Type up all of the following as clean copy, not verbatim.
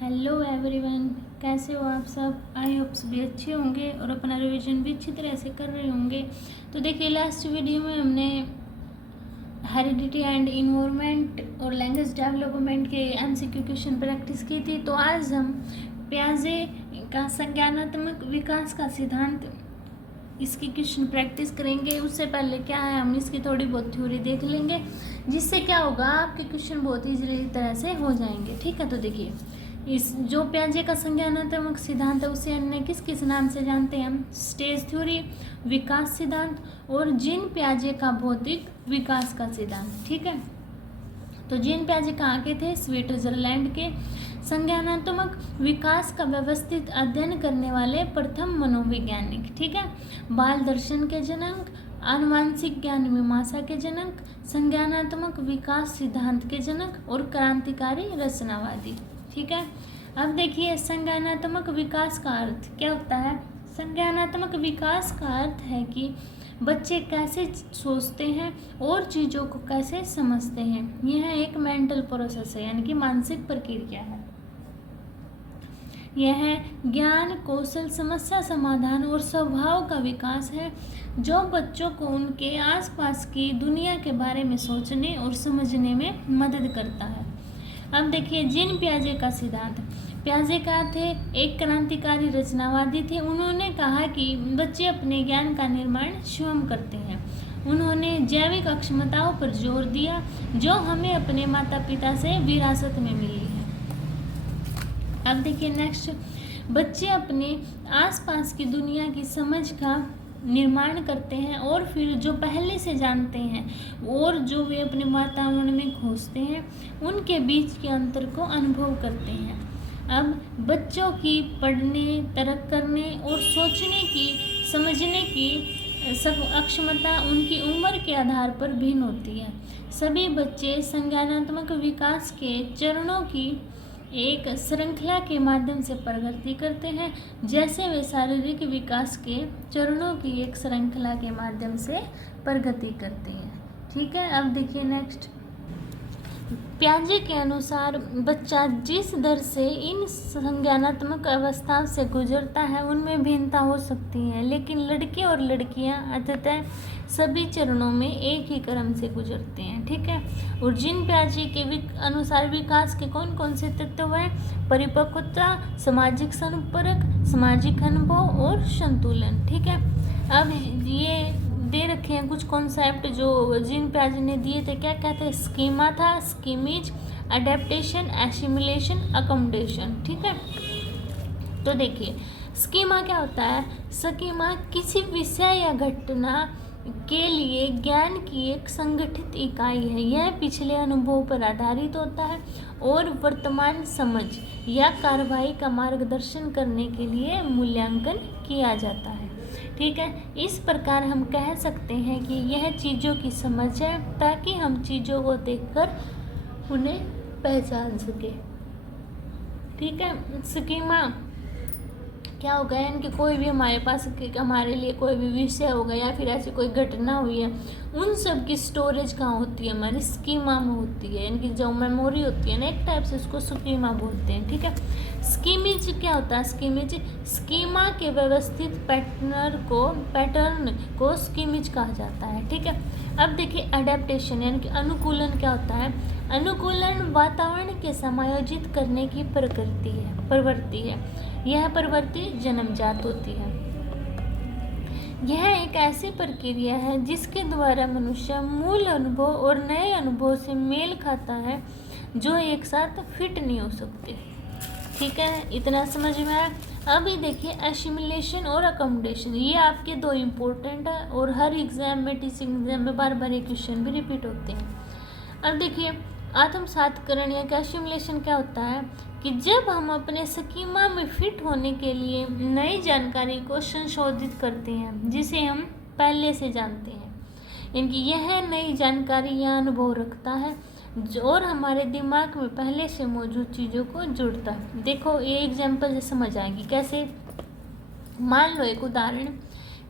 Hello everyone, कैसे हो आप सब। आई होप सभी अच्छे होंगे और अपना रिवीजन भी अच्छी तरह से कर रहे होंगे। तो देखिए, लास्ट वीडियो में हमने हेरिडिटी एंड इन्वायरमेंट और लैंग्वेज डेवलपमेंट के एमसीक्यू क्वेश्चन प्रैक्टिस की थी। तो आज हम पियाजे का संज्ञानात्मक विकास का सिद्धांत, इसकी क्वेश्चन प्रैक्टिस करेंगे। उससे पहले क्या है, हम इसकी थोड़ी बहुत थ्योरी देख लेंगे, जिससे क्या होगा, आपके क्वेश्चन बहुत ईजिली तरह से हो जाएंगे। ठीक है, तो देखिए, इस जो पियाजे का संज्ञानात्मक सिद्धांत है उसे अन्य किस किस नाम से जानते हैं हम? स्टेज थ्योरी, विकास सिद्धांत और जीन पियाजे का भौतिक विकास का सिद्धांत। ठीक है, तो जीन पियाजे कहाँ के थे? स्विट्जरलैंड के। संज्ञानात्मक विकास का व्यवस्थित अध्ययन करने वाले प्रथम मनोवैज्ञानिक। ठीक है, बाल दर्शन के जनक, आनुवांशिक ज्ञान मीमांसा के जनक, संज्ञानात्मक विकास सिद्धांत के जनक और क्रांतिकारी रचनावादी। ठीक है, अब देखिए, संज्ञानात्मक विकास का अर्थ क्या होता है? संज्ञानात्मक विकास का अर्थ है कि बच्चे कैसे सोचते हैं और चीज़ों को कैसे समझते हैं। यह एक मेंटल प्रोसेस है, यानी कि मानसिक प्रक्रिया है। यह ज्ञान, कौशल, समस्या समाधान और स्वभाव का विकास है जो बच्चों को उनके आसपास की दुनिया के बारे में सोचने और समझने में मदद करता है। अब देखिए, जीन पियाजे का सिद्धांत। पियाजे क्या थे? एक क्रांतिकारी रचनावादी थे। उन्होंने कहा कि बच्चे अपने ज्ञान का निर्माण स्वयं करते हैं। उन्होंने जैविक अक्षमताओं पर जोर दिया जो हमें अपने माता पिता से विरासत में मिली है। अब देखिए नेक्स्ट, बच्चे अपने आसपास की दुनिया की समझ का निर्माण करते हैं और फिर जो पहले से जानते हैं और जो वे अपने वातावरण में खोजते हैं, उनके बीच के अंतर को अनुभव करते हैं। अब बच्चों की पढ़ने, तर्क करने और सोचने की, समझने की सब अक्षमता उनकी उम्र के आधार पर भिन्न होती है। सभी बच्चे संज्ञानात्मक विकास के चरणों की एक श्रृंखला के माध्यम से प्रगति करते हैं, जैसे वे शारीरिक विकास के चरणों की एक श्रृंखला के माध्यम से प्रगति करते हैं। ठीक है, अब देखिए नेक्स्ट, पियाजे के अनुसार बच्चा जिस दर से इन संज्ञानात्मक अवस्थाओं से गुजरता है उनमें भिन्नता हो सकती है, लेकिन लड़के और लड़कियां अंततः सभी चरणों में एक ही क्रम से गुजरते हैं। ठीक है, और जीन पियाजे के अनुसार विकास के कौन कौन से तत्व हैं? परिपक्वता, सामाजिक संपर्क, सामाजिक अनुभव और संतुलन। ठीक है, अब ये दे रखे हैं कुछ कॉन्सेप्ट जो जीन पियाजे ने दिए थे। क्या कहते हैं? स्कीमा था, स्कीमेज, अडेप्टेशन, एसिमिलेशन, अकोमोडेशन। ठीक है, तो देखिए, स्कीमा क्या होता है? स्कीमा किसी विषय या घटना के लिए ज्ञान की एक संगठित इकाई है। यह पिछले अनुभव पर आधारित होता है और वर्तमान समझ या कार्रवाई का मार्गदर्शन करने के लिए मूल्यांकन किया जाता है। ठीक है, इस प्रकार हम कह सकते हैं कि यह चीज़ों की समझ है ताकि हम चीज़ों को देखकर उन्हें पहचान सके। ठीक है, स्कीमा क्या हो गया, यानी कि कोई भी हमारे पास हमारे लिए कोई भी विषय हो गया या फिर ऐसी कोई घटना हुई है, उन सब की स्टोरेज कहाँ होती है? हमारी स्कीमा में होती है, यानी कि जो मेमोरी होती है ना, एक टाइप से उसको स्कीमा बोलते हैं। ठीक है, स्कीमेज क्या होता है? स्कीमेज स्कीमा के व्यवस्थित पैटर्न को स्कीमेज कहा जाता है। ठीक है, अब देखिए, अडेप्टेशन यानी कि अनुकूलन क्या होता है? अनुकूलन वातावरण के समायोजित करने की प्रवृत्ति है। यह प्रवृत्ति जन्मजात होती है। यह एक ऐसी प्रक्रिया है जिसके द्वारा मनुष्य मूल अनुभव और नए अनुभव से मेल खाता है जो एक साथ फिट नहीं हो सकते। ठीक है, इतना समझ में आया। अभी देखिए, एसिमिलेशन और अकोमोडेशन, ये आपके दो इम्पोर्टेंट है और हर एग्जाम में, टीचिंग एग्जाम में बार बार ये क्वेश्चन भी रिपीट होते हैं। अब देखिए, आत्मसातकरण या एसिमिलेशन क्या होता है कि जब हम अपने स्कीमा में फिट होने के लिए नई जानकारी को संशोधित करते हैं जिसे हम पहले से जानते हैं, यानी कि यह नई जानकारी या अनुभव रखता है और हमारे दिमाग में पहले से मौजूद चीज़ों को जुड़ता है। देखो, ये एग्जाम्पल से समझ आएगी कैसे। मान लो एक उदाहरण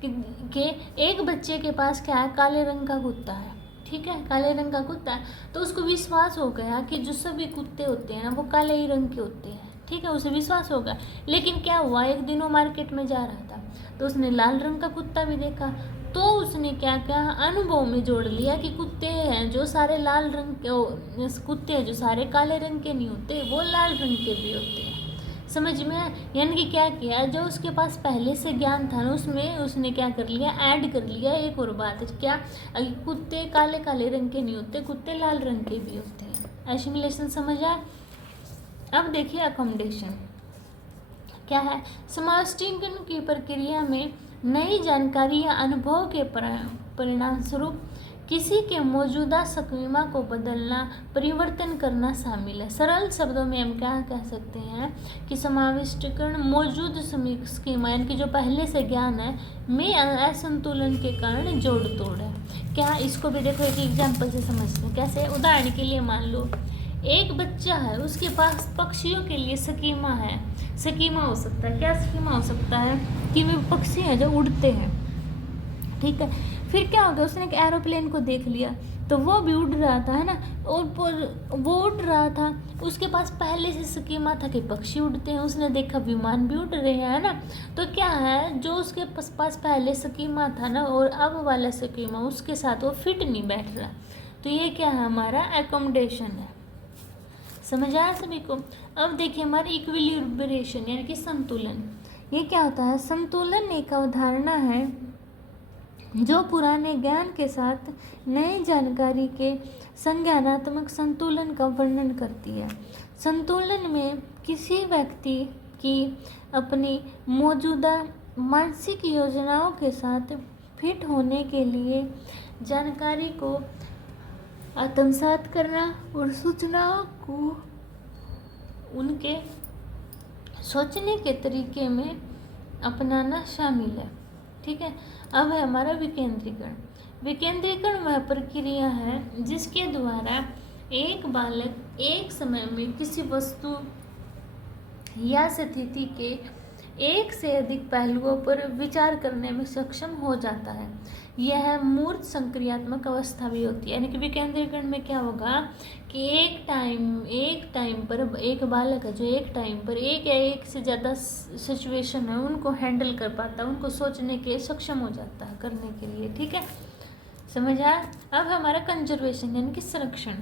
कि एक बच्चे के पास क्या है? काले रंग का कुत्ता है। ठीक है, काले रंग का कुत्ता है, तो उसको विश्वास हो गया कि जो सभी कुत्ते होते हैं ना वो काले ही रंग के होते हैं। ठीक है, उसे विश्वास होगा। लेकिन क्या हुआ, एक दिन वो मार्केट में जा रहा था तो उसने लाल रंग का कुत्ता भी देखा, तो उसने क्या किया, अनुभव में जोड़ लिया कि कुत्ते हैं जो सारे लाल रंग के, कुत्ते हैं जो सारे काले रंग के नहीं होते, वो लाल रंग के भी होते हैं। समझ में आया? यानी कि क्या किया, जो उसके पास पहले से ज्ञान था ना, उसमें उसने क्या कर लिया, ऐड कर लिया एक और बात, क्या, कुत्ते काले काले रंग के नहीं होते, कुत्ते लाल रंग के भी होते हैं। एसिमिलेशन समझ आया? अब देखिए अकोमोडेशन क्या है। समावेशीकरण की प्रक्रिया में नई जानकारी या अनुभव के परिणाम स्वरूप किसी के मौजूदा स्कीमा को बदलना, परिवर्तन करना शामिल है। सरल शब्दों में हम क्या कह सकते हैं कि समावेशीकरण मौजूद स्कीमा यानी कि जो पहले से ज्ञान है में असंतुलन के कारण जोड़ तोड़ है। क्या, इसको भी देखो एक एग्जाम्पल से समझते हैं कैसे। उदाहरण के लिए मान लो एक बच्चा है, उसके पास पक्षियों के लिए स्कीमा है। स्कीमा हो सकता है, क्या स्कीमा हो सकता है कि वे पक्षी हैं जो उड़ते हैं, ठीक है। फिर क्या हो गया, उसने एक एरोप्लेन को देख लिया तो वो भी उड़ रहा था, है ना, और वो उड़ रहा था, उसके पास पहले से स्कीमा था कि पक्षी उड़ते हैं, उसने देखा विमान भी उड़ रहे हैं, है ना। तो क्या है, जो उसके पास पहले स्कीमा था ना और अब वाला स्कीमा उसके साथ वो फिट नहीं बैठ रहा, तो ये क्या है, हमारा एकोमोडेशन है। समझ आया सभी को? अब देखिए हमारी इक्विलिब्रेशन यानी कि संतुलन, ये क्या होता है। संतुलन एक अवधारणा है जो पुराने ज्ञान के साथ नई जानकारी के संज्ञानात्मक संतुलन का वर्णन करती है। संतुलन में किसी व्यक्ति की अपनी मौजूदा मानसिक योजनाओं के साथ फिट होने के लिए जानकारी को आत्मसात करना और सूचनाओं को उनके सोचने के तरीके में अपनाना शामिल है, ठीक है। अब है हमारा विकेंद्रीकरण। विकेंद्रीकरण वह प्रक्रिया है जिसके द्वारा एक बालक एक समय में किसी वस्तु या स्थिति के एक से अधिक पहलुओं पर विचार करने में सक्षम हो जाता है। यह मूर्त संक्रियात्मक अवस्था भी होती है। यानी कि विकेंद्रीकरण में क्या होगा कि एक टाइम पर एक बालक है जो एक टाइम पर एक या एक से ज़्यादा सिचुएशन है उनको हैंडल कर पाता है, उनको सोचने के सक्षम हो जाता है करने के लिए, ठीक है। समझ आया? अब हमारा कंजर्वेशन यानी कि संरक्षण,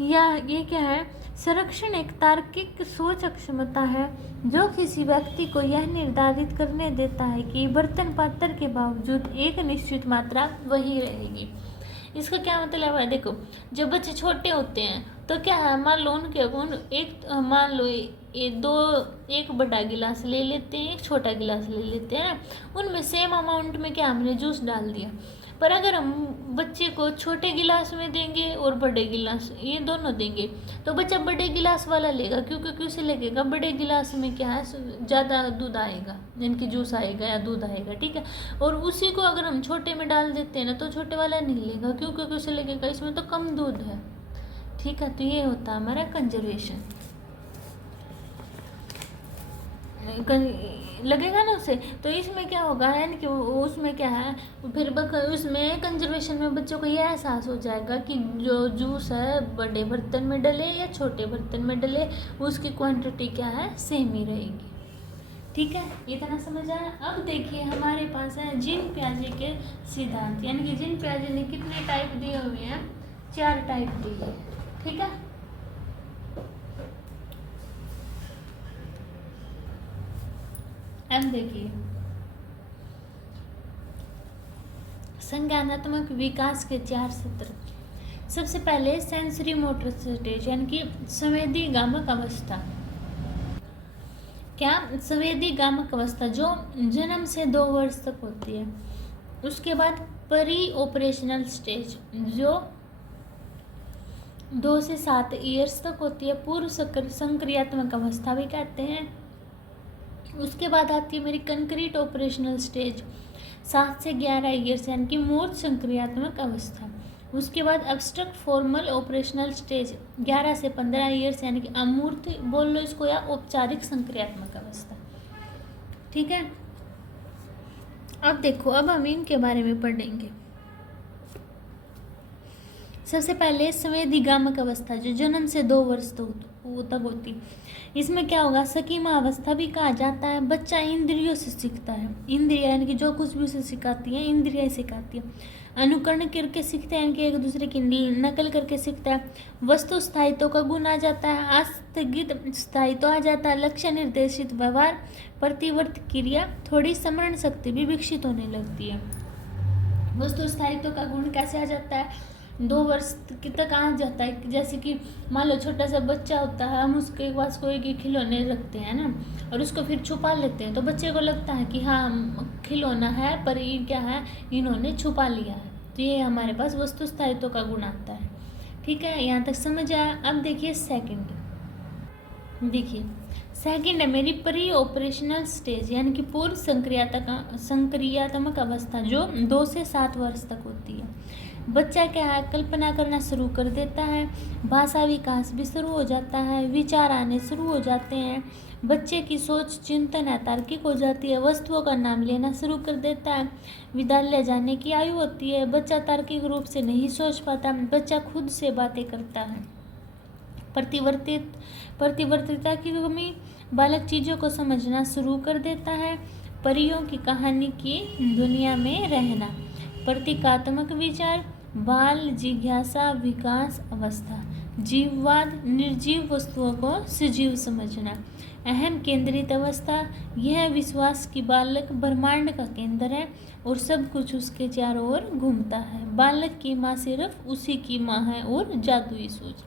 या ये क्या है, संरक्षण एक तार्किक सोच क्षमता है जो किसी व्यक्ति को यह निर्धारित करने देता है कि बर्तन पात्र के बावजूद एक निश्चित मात्रा वही रहेगी। इसका क्या मतलब है, देखो जब बच्चे छोटे होते हैं तो क्या है, मान लो उनके मान लो एक बड़ा गिलास ले लेते हैं, एक छोटा गिलास ले लेते हैं, उनमें सेम अमाउंट में क्या हमने जूस डाल दिया। पर अगर हम बच्चे को छोटे गिलास में देंगे और बड़े गिलास, ये दोनों देंगे, तो बच्चा बड़े गिलास वाला लेगा, क्योंकि उसे लगेगा बड़े गिलास में क्या है, ज़्यादा दूध आएगा, जिनकी जूस आएगा या दूध आएगा, ठीक है। और उसी को अगर हम छोटे में डाल देते हैं ना तो छोटे वाला नहीं लेगा, क्योंकि उसे लगेगा इसमें तो कम दूध है, ठीक है। तो ये होता है हमारा कंजर्वेशन, लगेगा ना उसे। तो इसमें क्या होगा, यानी कि उसमें क्या है, फिर उसमें कंजर्वेशन में बच्चों को यह एहसास हो जाएगा कि जो जूस है बड़े बर्तन में डले या छोटे बर्तन में डले, उसकी क्वांटिटी क्या है, सेम ही रहेगी, ठीक है। इतना समझ आया? अब देखिए हमारे पास है जीन पियाजे के सिद्धांत, यानी कि जीन पियाजे ने कितने टाइप दिए हुए हैं, 4 टाइप दिए, ठीक है। अब देखिए संज्ञानात्मक विकास के 4 सत्र। सबसे पहले सेंसरी मोटर स्टेज यानी कि संवेदी गामक अवस्था। क्या, संवेदी गामक अवस्था जो जन्म से 2 वर्ष तक होती है। उसके बाद परी ऑपरेशनल स्टेज जो 2 से 7 ईयर्स तक होती है, पूर्व संक्रियात्मक अवस्था भी कहते हैं। उसके बाद आती है मेरी कंक्रीट ऑपरेशनल स्टेज 7 से 11 ईयर्स यानी कि मूर्त संक्रियात्मक अवस्था। उसके बाद एब्स्ट्रैक्ट फॉर्मल ऑपरेशनल स्टेज 11 से 15 ईयर्स यानी कि अमूर्त बोल लो इसको, या औपचारिक संक्रियात्मक अवस्था, ठीक है। अब देखो, अब हम इनके बारे में पढ़ेंगे। सबसे पहले संवेदीगामक अवस्था जो जन्म से 2 वर्ष तक होती, इसमें क्या होगा, सकीमा अवस्था भी कहा जाता है। बच्चा इंद्रियों से सीखता है, इंद्रिया यानी कि जो कुछ भी उसे सिखाती है इंद्रिया सिखाती है। अनुकरण करके सीखते हैं यानी कि एक दूसरे की नकल करके सीखता है। वस्तु स्थायित्व का गुण आ जाता है, आस्थगित स्थायित्व आ जाता है, लक्ष्य निर्देशित व्यवहार, प्रतिवर्त क्रिया, थोड़ी स्मरण शक्ति भी विकसित होने लगती है। वस्तु स्थायित्व का गुण कैसे आ जाता है, 2 वर्ष तक आ जाता है। जैसे कि मान लो छोटा सा बच्चा होता है, हम उसके पास कोई के खिलौने रखते हैं ना, और उसको फिर छुपा लेते हैं, तो बच्चे को लगता है कि हाँ खिलौना है, पर ये क्या है, इन्होंने छुपा लिया है। तो ये हमारे पास वस्तु स्थायित्व का गुण आता है। ठीक है, यहाँ तक समझ आया। अब देखिए सेकंड, देखिए सेकंड है मेरी प्री ऑपरेशनल स्टेज यानी कि पूर्व संक्रियात्मक अवस्था जो 2 से 7 वर्ष तक होती है। बच्चा क्या है, कल्पना करना शुरू कर देता है, भाषा विकास भी शुरू हो जाता है, विचार आने शुरू हो जाते हैं, बच्चे की सोच चिंतन तार्किक हो जाती है, वस्तुओं का नाम लेना शुरू कर देता है, विद्यालय जाने की आयु होती है, बच्चा तार्किक रूप से नहीं सोच पाता, बच्चा खुद से बातें करता है। प्रतिवर्तिता की कमी, बालक चीज़ों को समझना शुरू कर देता है, परियों की कहानी की दुनिया में रहना, प्रतीकात्मक विचार, बाल जिज्ञासा विकास अवस्था, जीववाद, निर्जीव वस्तुओं को सजीव समझना, अहम केंद्रित अवस्था, यह विश्वास कि बालक ब्रह्मांड का केंद्र है और सब कुछ उसके चारों ओर घूमता है, बालक की माँ सिर्फ उसी की माँ है और जादुई सोच।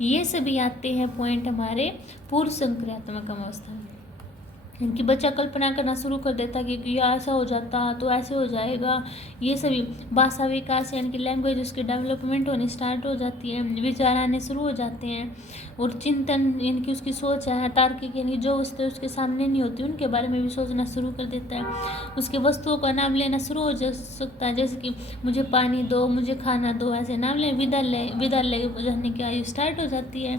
ये सभी आते हैं पॉइंट हमारे पूर्व संक्रियात्मक अवस्था में। इनकी बच्चा कल्पना करना शुरू कर देता कि ऐसा हो जाता तो ऐसे हो जाएगा। ये सभी भाषा विकास यानी कि लैंग्वेज उसकी डेवलपमेंट होनी स्टार्ट हो जाती है, विचार आने शुरू हो जाते हैं, और चिंतन यानी कि उसकी सोच है तार्किक यानी जो वस्तु उसके सामने नहीं होती उनके बारे में भी सोचना शुरू कर देता है। उसके वस्तुओं का नाम लेना शुरू हो सकता है, जैसे कि मुझे पानी दो, मुझे खाना दो, ऐसे नाम ले। विद्यालय जाने की आयु स्टार्ट हो जाती है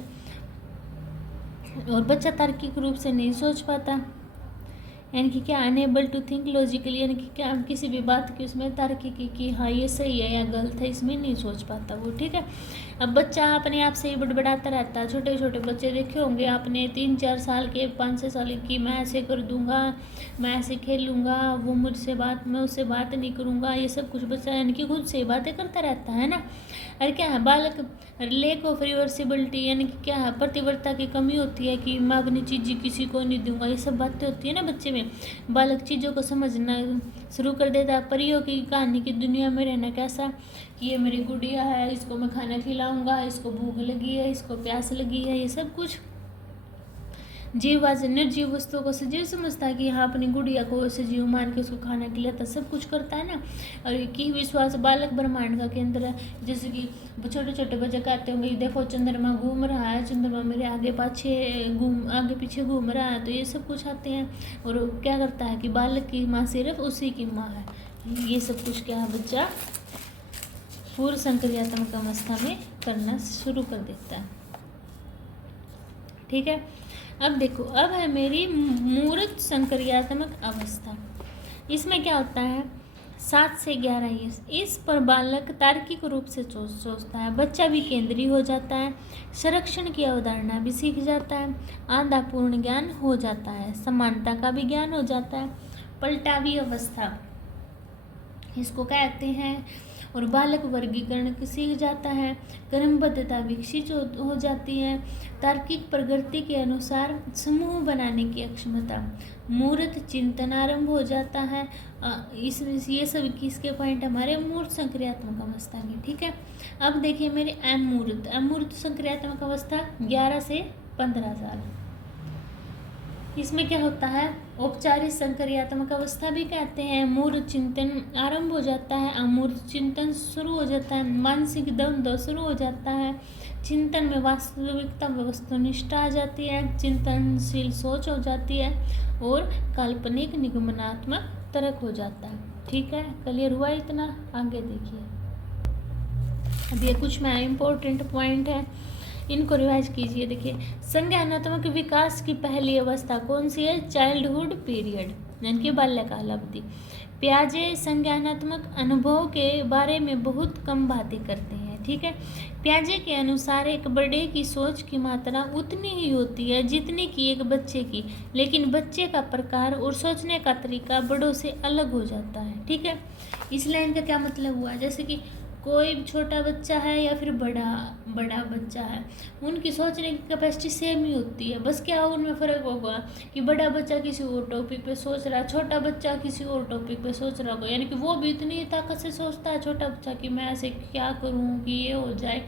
और बच्चा तार्किक रूप से नहीं सोच पाता, यानी कि क्या अनेबल टू थिंक लॉजिकली, यानी कि क्या किसी भी बात की उसमें तार्किकी कि हाँ ये सही है या गलत है इसमें नहीं सोच पाता वो। ठीक है, अब बच्चा अपने आप से ही बड़बड़ाता रहता है। छोटे छोटे बच्चे देखे होंगे आपने, 3-4 साल के, 5-6 साल की, मैं ऐसे कर दूंगा, मैं ऐसे खेलूंगा, वो मुझसे बात, मैं उससे बात नहीं करूंगा, ये सब कुछ बच्चा यानी कि खुद से बातें करता रहता है ना। अरे क्या है, बालक लेक ऑफ रिवर्सिबिलिटी यानी कि क्या है, प्रतिवर्ता की कमी होती है कि मैं अपनी चीज़ें किसी को नहीं दूंगा, ये सब बातें होती है ना बच्चे में। बालक चीज़ों को समझना शुरू कर देता है, परियों की कहानी की दुनिया में रहना कैसा, कि ये मेरी गुड़िया है, इसको मैं खाना खिलाऊंगा, इसको भूख लगी है, इसको प्यास लगी है, ये सब कुछ। जीववाद निर्जीव वस्तुओं को सजीव समझता है कि यहाँ अपनी गुड़िया को सजीव मान के उसको खाना खिलाता, सब कुछ करता है ना। और की विश्वास बालक ब्रह्मांड का केंद्र है, जैसे कि छोटे छोटे बच्चे कहते होंगे देखो चंद्रमा घूम रहा है, चंद्रमा मेरे आगे पीछे घूम रहा है, तो ये सब कुछ आते हैं। और क्या करता है कि बालक की माँ सिर्फ उसी की माँ है, ये सब कुछ क्या है बच्चा पूर्व संक्रियात्मक अवस्था में करना शुरू कर देता है। ठीक है, अब देखो, अब है मेरी मूर्त संक्रियात्मक अवस्था। इसमें क्या होता है, 7 से 11 ईयर्स, इस पर बालक तार्किक रूप से सोचता है, बच्चा भी केंद्रीय हो जाता है, संरक्षण की अवधारणा भी सीख जाता है, आधा पूर्ण ज्ञान हो जाता है, समानता का भी ज्ञान हो जाता है, पलटावी अवस्था इसको कहते हैं। और बालक वर्गीकरण सीख जाता है, क्रमबद्धता विकसित हो जाती है, तार्किक प्रगति के अनुसार समूह बनाने की अक्षमता, मूर्त चिंतन आरंभ हो जाता है। इसमें ये सब किसके पॉइंट हमारे मूर्त संक्रियात्मक अवस्था की। ठीक है, अब देखिए मेरे अमूर्त संक्रियात्मक अवस्था 11 से 15 साल। इसमें क्या होता है, औपचारिक संक्रियात्मक अवस्था भी कहते हैं। मूर्त चिंतन आरंभ हो जाता है, अमूर्त चिंतन शुरू हो जाता है, मानसिक द्वंद्व शुरू हो जाता है, चिंतन में वास्तविकता वस्तुनिष्ठ आ जाती है, चिंतनशील सोच हो जाती है और काल्पनिक निगमनात्मक तर्क हो जाता है। ठीक है, क्लियर हुआ इतना? आगे देखिए, अब ये कुछ में इम्पोर्टेंट पॉइंट है, इनको रिवाइज कीजिए। देखिए, संज्ञानात्मक विकास की पहली अवस्था कौन सी है, चाइल्डहुड पीरियड यानी कि बाल्यकाल अवधि। प्याजे संज्ञानात्मक अनुभव के बारे में बहुत कम बातें करते हैं। ठीक है। पियाजे के अनुसार एक बड़े की सोच की मात्रा उतनी ही होती है जितनी कि एक बच्चे की, लेकिन बच्चे का प्रकार और सोचने का तरीका बड़ों से अलग हो जाता है। ठीक है, इस लाइन का क्या मतलब हुआ, जैसे कि कोई छोटा बच्चा है या फिर बड़ा बच्चा है, उनकी सोचने की कैपेसिटी सेम ही होती है, बस क्या उनमें फ़र्क होगा कि बड़ा बच्चा किसी और टॉपिक पे सोच रहा है, छोटा बच्चा किसी और टॉपिक पे सोच रहा होगा, यानी कि वो भी इतनी ताकत से सोचता है छोटा बच्चा कि मैं ऐसे क्या करूँ कि ये हो जाए,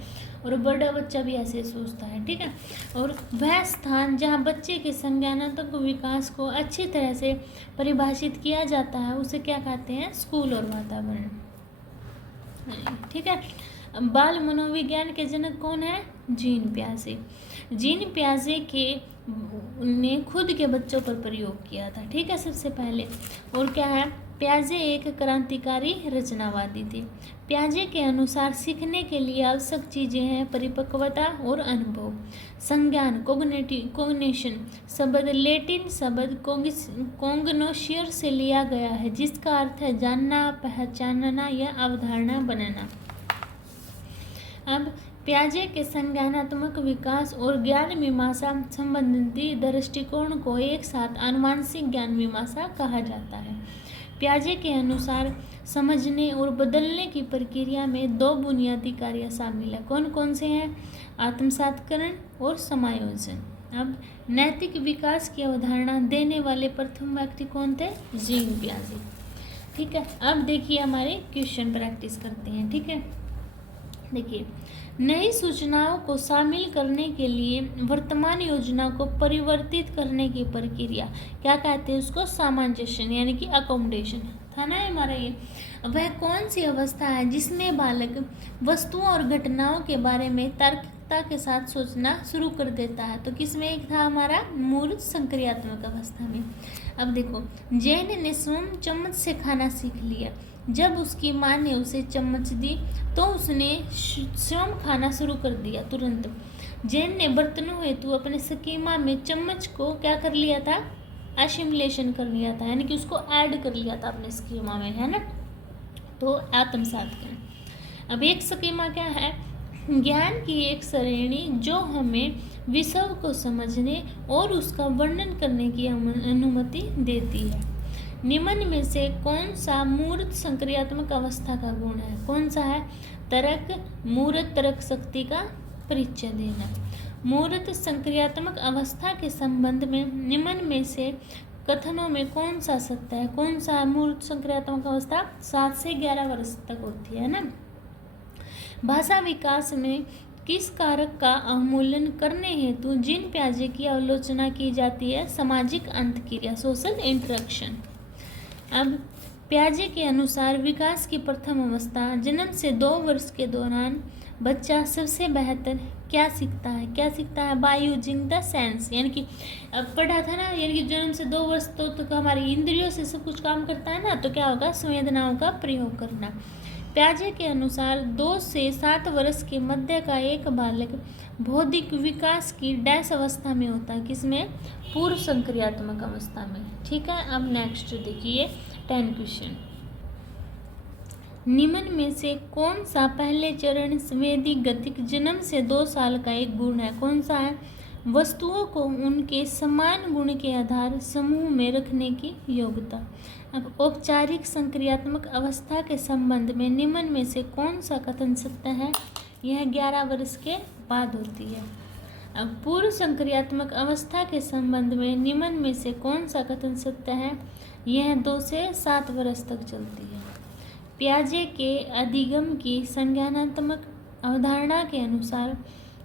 और बड़ा बच्चा भी ऐसे सोचता है। ठीक है, और वह स्थान जहाँ बच्चे के संज्ञानात्मक विकास को अच्छी तरह से परिभाषित किया जाता है उसे क्या कहते हैं, स्कूल और वातावरण। ठीक है, बाल मनोविज्ञान के जनक कौन है, जीन पियाजे। जीन पियाजे के ने खुद के बच्चों पर प्रयोग किया था। ठीक है, सबसे पहले, और क्या है, पियाजे एक क्रांतिकारी रचनावादी थे। पियाजे के अनुसार सीखने के लिए आवश्यक चीज़ें हैं परिपक्वता और अनुभव। संज्ञान कोग्निशन शब्द लैटिन शब्द कोग्नोशियर से लिया गया है, जिसका अर्थ है जानना, पहचानना या अवधारणा बनाना। अब पियाजे के संज्ञानात्मक विकास और ज्ञान मीमांसा संबंधी दृष्टिकोण को एक साथ आनुवांशिक ज्ञान मीमांसा कहा जाता है। पियाजे के अनुसार समझने और बदलने की प्रक्रिया में दो बुनियादी कार्य शामिल है। कौन कौन से हैं, आत्मसातकरण और समायोजन। अब नैतिक विकास की अवधारणा देने वाले प्रथम व्यक्ति कौन थे, जीन पियाजे। ठीक है, अब देखिए हमारे क्वेश्चन प्रैक्टिस करते हैं। ठीक है, देखिए, नई सूचनाओं को शामिल करने के लिए वर्तमान योजना को परिवर्तित करने की प्रक्रिया क्या कहते हैं, उसको सामंजस्य यानी कि अकोमोडेशन था ना हमारा ये। वह कौन सी अवस्था है जिसमें बालक वस्तुओं और घटनाओं के बारे में तर्कता के साथ सोचना शुरू कर देता है, तो किसमें एक था हमारा, मूर्त संक्रियात्मक अवस्था में। अब देखो, जैन ने स्वयं चम्मच से खाना सीख लिया। जब उसकी माँ ने उसे चम्मच दी तो उसने स्वयं खाना शुरू कर दिया तुरंत। जैन ने बर्तनों हेतु अपने स्कीमा में चम्मच को क्या कर लिया था, एसिमिलेशन कर लिया था, यानी कि उसको ऐड कर लिया था अपने स्कीमा में, है ना, तो आत्मसात करें। अब एक स्कीमा क्या है, ज्ञान की एक श्रेणी जो हमें विषय को समझने और उसका वर्णन करने की अनुमति देती है। निम्न में से कौन सा मूर्त संक्रियात्मक अवस्था का गुण है, कौन सा है, तर्क, मूर्त तर्क शक्ति का परिचय देना। मूर्त संक्रियात्मक अवस्था के संबंध में निम्न में से कथनों में कौन सा सत्य है, कौन सा मूर्त संक्रियात्मक अवस्था 7 से 11 वर्ष तक होती है ना। भाषा विकास में किस कारक का अवमूल्यन करने हेतु जीन पियाजे की आलोचना की जाती है, सामाजिक अंतःक्रिया, सोशल इंटरेक्शन। अब पियाजे के अनुसार विकास की प्रथम अवस्था जन्म से 2 वर्ष के दौरान बच्चा सबसे बेहतर क्या सीखता है, बाय यूजिंग द सेंस, यानी कि अब पढ़ा था ना, यानी कि जन्म से 2 वर्ष तो हमारी इंद्रियों से सब कुछ काम करता है ना, तो क्या होगा, संवेदनाओं का प्रयोग करना। पियाजे के अनुसार 2 से 7 वर्ष के मध्य का एक बालक बौद्धिक विकास की डैश अवस्था में होता है, किसमें, पूर्व संक्रियात्मक अवस्था में। ठीक है, अब नेक्स्ट देखिए 10 क्वेश्चन। निम्न में से कौन सा पहले चरण संवेदी गतिक जन्म से 2 साल का एक गुण है, कौन सा है, वस्तुओं को उनके समान गुण के आधार समूह में रखने की योग्यता। अब औपचारिक संक्रियात्मक अवस्था के संबंध में निम्न में से कौन सा कथन सत्य है, यह 11 वर्ष के बाद होती है। अब पूर्व संक्रियात्मक अवस्था के संबंध में निम्न में से कौन सा कथन सत्य है, यह 2 से 7 वर्ष तक चलती है। पियाजे के अधिगम की संज्ञानात्मक अवधारणा के अनुसार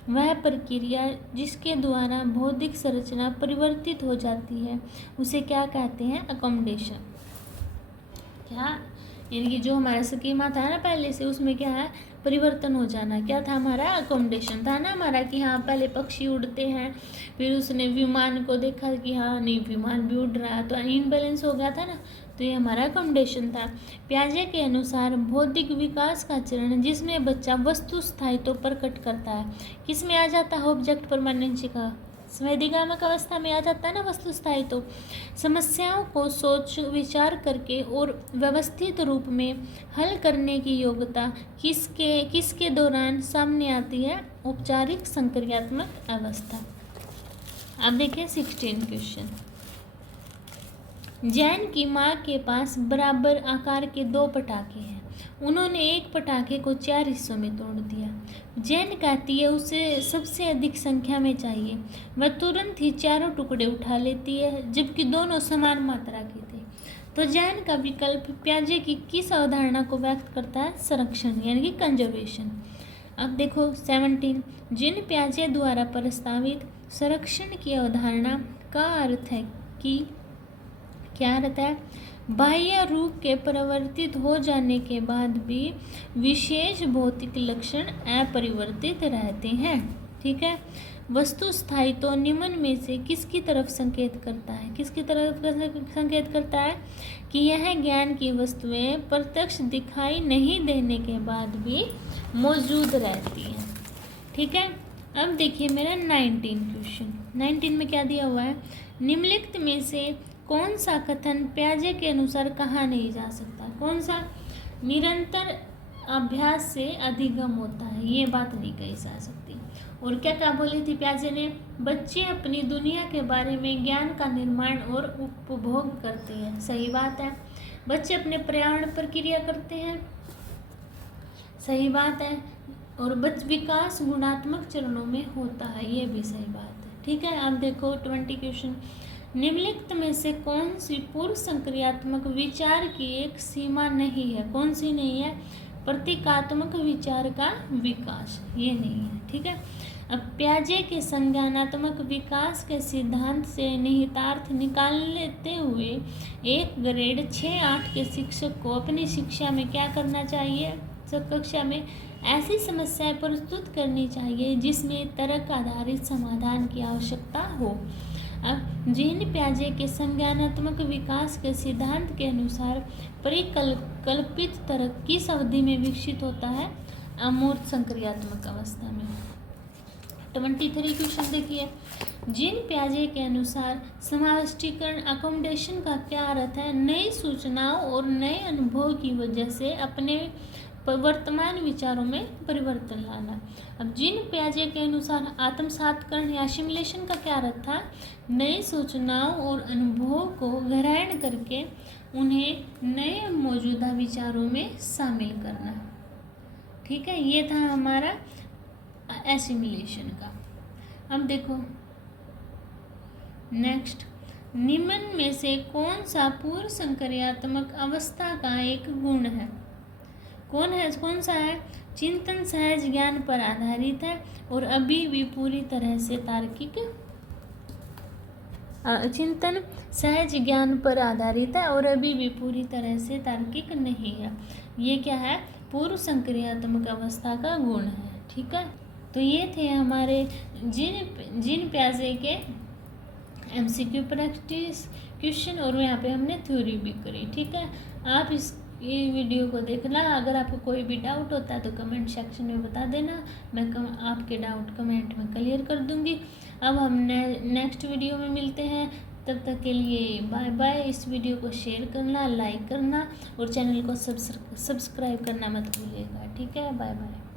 वह प्रक्रिया जिसके द्वारा बौद्धिक संरचना परिवर्तित हो जाती है उसे क्या कहते हैं, अकोमोडेशन। क्या, यानी कि जो हमारा स्कीमा था ना पहले से, उसमें क्या है, परिवर्तन हो जाना, क्या था हमारा, अकोमोडेशन था ना हमारा, कि हाँ पहले पक्षी उड़ते हैं, फिर उसने विमान को देखा कि हाँ नहीं विमान भी उड़ रहा है, तो इनबैलेंस हो गया था ना, तो ये हमारा अकोमोडेशन था। पियाजे के अनुसार बौद्धिक विकास का चरण जिसमें बच्चा वस्तु स्थायित्व प्रकट करता है, किसमें आ जाता है, ऑब्जेक्ट परमानेंसी का स्वेदिगामक अवस्था में आ जाता है ना वस्तु स्थायित्व। समस्याओं को सोच विचार करके और व्यवस्थित रूप में हल करने की योग्यता किसके दौरान सामने आती है? औपचारिक संक्रियात्मक अवस्था। अब देखिए 16 क्वेश्चन। जैन की माँ के पास बराबर आकार के 2 पटाखे हैं। उन्होंने एक पटाखे को 4 हिस्सों में तोड़ दिया। जैन कहती है उसे सबसे अधिक संख्या में चाहिए। वह तुरंत ही चारों टुकड़े उठा लेती है, जबकि दोनों समान मात्रा के थे। तो जैन का विकल्प प्याजे की किस अवधारणा को व्यक्त करता है? संरक्षण यानी कि कंजर्वेशन। अब देखो 17। जिन प्याजे द्वारा प्रस्तावित संरक्षण की अवधारणा का अर्थ है कि क्या रहता है? बाह्य रूप के परिवर्तित हो जाने के बाद भी विशेष भौतिक लक्षण अपरिवर्तित रहते हैं। ठीक है। वस्तु स्थायित्व निम्न में से किसकी तरफ संकेत करता है? किसकी तरफ संकेत करता है? कि यह ज्ञान की वस्तुएं प्रत्यक्ष दिखाई नहीं देने के बाद भी मौजूद रहती हैं। ठीक है। अब देखिए मेरा 19 क्वेश्चन। 19 में क्या दिया हुआ है? निम्नलिखित में से कौन सा कथन प्याजे के अनुसार कहा नहीं जा सकता? कौन सा? निरंतर अभ्यास से अधिगम होता है, ये बात नहीं कही जा सकती। और क्या क्या बोली थी प्याजे ने? बच्चे अपनी दुनिया के बारे में ज्ञान का निर्माण और उपभोग करते हैं, सही बात है। बच्चे अपने पर्यावरण पर क्रिया करते हैं, सही बात है। और विकास गुणात्मक चरणों में होता है, ये भी सही बात है। ठीक है। अब देखो 20 क्वेश्चन। निम्नलिखित में से कौन सी पूर्व संक्रियात्मक विचार की एक सीमा नहीं है? कौन सी नहीं है? प्रतीकात्मक विचार का विकास, ये नहीं है। ठीक है। अब प्याजे के संज्ञानात्मक विकास के सिद्धांत से निहितार्थ निकाल लेते हुए एक ग्रेड 6-8 के शिक्षक को अपनी शिक्षा में क्या करना चाहिए? सब कक्षा में ऐसी समस्याएं प्रस्तुत करनी चाहिए जिसमें तर्क आधारित समाधान की आवश्यकता हो। अब जीन प्याजे के संज्ञानात्मक विकास के सिद्धांत के अनुसार परिकल्पित तर्क किस अवधि में विकसित होता है? अमूर्त संक्रियात्मक अवस्था में। 23 क्वेश्चन देखिए। जीन प्याजे के अनुसार समाविष्टीकरण अकोमोडेशन का क्या अर्थ है? नई सूचनाओं और नए अनुभव की वजह से अपने वर्तमान विचारों में परिवर्तन लाना। अब जीन प्याजे के अनुसार आत्मसातकरण या एसिमिलेशन का क्या अर्थ था? नई सूचनाओं और अनुभवों को ग्रहण करके उन्हें नए मौजूदा विचारों में शामिल करना। ठीक है, ये था हमारा एसिमिलेशन का। अब देखो नेक्स्ट, निम्न में से कौन सा पूर्व संक्रियात्मक अवस्था का एक गुण है? कौन सा है? चिंतन सहज ज्ञान पर आधारित है और अभी भी पूरी तरह से तार्किक। चिंतन सहज ज्ञान पर आधारित है और अभी भी पूरी तरह से तार्किक नहीं है। ये क्या है? पूर्व संक्रियात्मक अवस्था का गुण है। ठीक है, तो ये थे हमारे जीन प्याजे के MCQ प्रैक्टिस क्वेश्चन और यहाँ पे हमने थ्योरी भी करी। ठीक है, आप ये वीडियो को देखना। अगर आपको कोई भी डाउट होता है तो कमेंट सेक्शन में बता देना, मैं आपके डाउट कमेंट में क्लियर कर दूंगी। अब हम नेक्स्ट वीडियो में मिलते हैं, तब तक के लिए बाय बाय। इस वीडियो को शेयर करना, लाइक करना और चैनल को सब्सक्राइब करना मत भूलिएगा। ठीक है, बाय बाय।